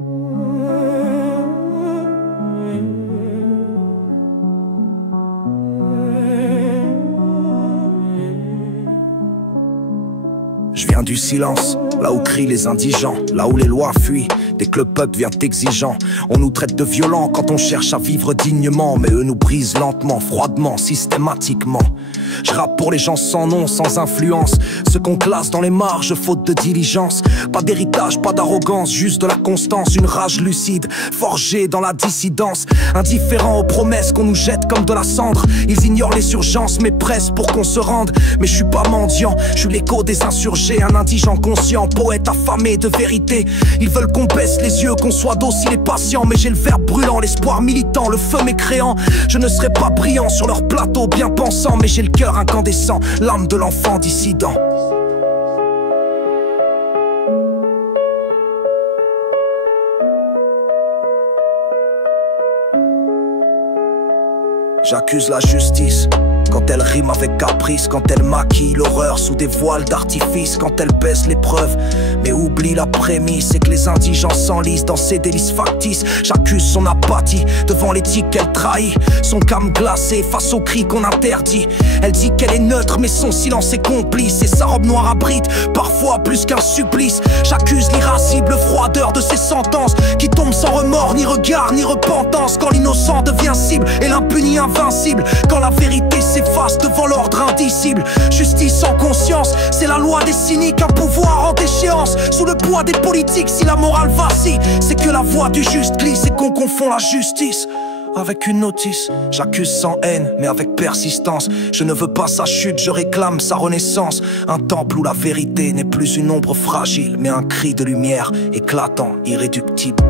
Je viens du silence, là où crient les indigents, là où les lois fuient, dès que le peuple devient exigeant. On nous traite de violents quand on cherche à vivre dignement, mais eux nous brisent lentement, froidement, systématiquement. Je rappe pour les gens sans nom, sans influence, ceux qu'on classe dans les marges, faute de diligence. Pas d'héritage, pas d'arrogance, juste de la constance, une rage lucide, forgée dans la dissidence. Indifférents aux promesses qu'on nous jette comme de la cendre. Ils ignorent les urgences, mais pressent pour qu'on se rende. Mais je suis pas mendiant, je suis l'écho des insurgés, un indigent conscient, poète affamé de vérité. Ils veulent qu'on baisse les yeux, qu'on soit docile et patient, mais j'ai le verbe brûlant, l'espoir militant, le feu mécréant. Je ne serai pas brillant sur leur plateau bien pensant, mais j'ai le cœur incandescent, l'âme de l'enfant dissident. J'accuse la justice quand elle rime avec caprice, quand elle maquille l'horreur sous des voiles d'artifice, quand elle baisse les preuves, mais oublie la prémisse, et que les indigents s'enlisent dans ses délices factices. J'accuse son apathie devant l'éthique qu'elle trahit, son calme glacé face aux cris qu'on interdit. Elle dit qu'elle est neutre mais son silence est complice, et sa robe noire abrite parfois plus qu'un supplice. J'accuse l'irascible froideur de ses sentences, qui tombent sans remords, ni regard, ni repentance, quand l'innocent devient cible et l'impuni invincible, quand la vérité s'efface devant l'ordre indicible. Justice sans conscience, c'est la loi des cyniques, un pouvoir en déchéance, sous le poids des politiques. Si la morale vacille, c'est que la voie du juste glisse, et qu'on confond la justice avec une notice. J'accuse sans haine, mais avec persistance. Je ne veux pas sa chute, je réclame sa renaissance. Un temple où la vérité n'est plus une ombre fragile, mais un cri de lumière éclatant, irréductible.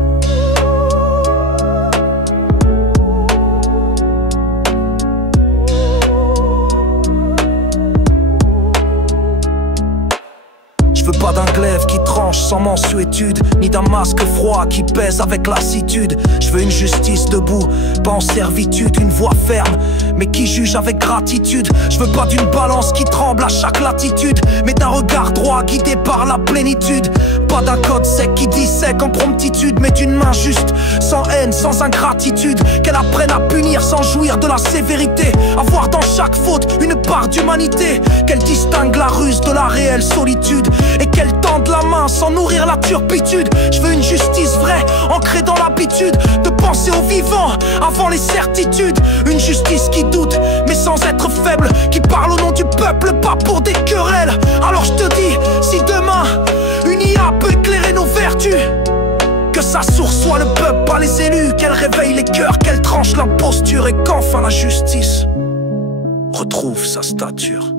Pas d'un glaive qui tranche sans mansuétude, ni d'un masque froid qui pèse avec lassitude. Je veux une justice debout, pas en servitude, une voix ferme, mais qui juge avec gratitude. Je veux pas d'une balance qui tremble à chaque latitude, mais d'un regard droit guidé par la plénitude. Pas d'un code sec qui dissèque en promptitude, mais d'une main juste, sans haine, sans ingratitude. Qu'elle apprenne à punir sans jouir de la sévérité, avoir dans chaque faute une part d'humanité. Qu'elle distingue la ruse de la réelle solitude, et qu'elle tende la main sans nourrir la turpitude. Je veux une justice vraie, ancrée dans l'habitude de penser aux vivants avant les certitudes. Une justice qui doute, mais sans être faible, qui parle au nom du peuple, pas pour des querelles. Alors je te dis, si demain une IA peut éclairer nos vertus, que sa source soit le peuple, pas les élus. Qu'elle réveille les cœurs, qu'elle tranche l'imposture, et qu'enfin la justice retrouve sa stature.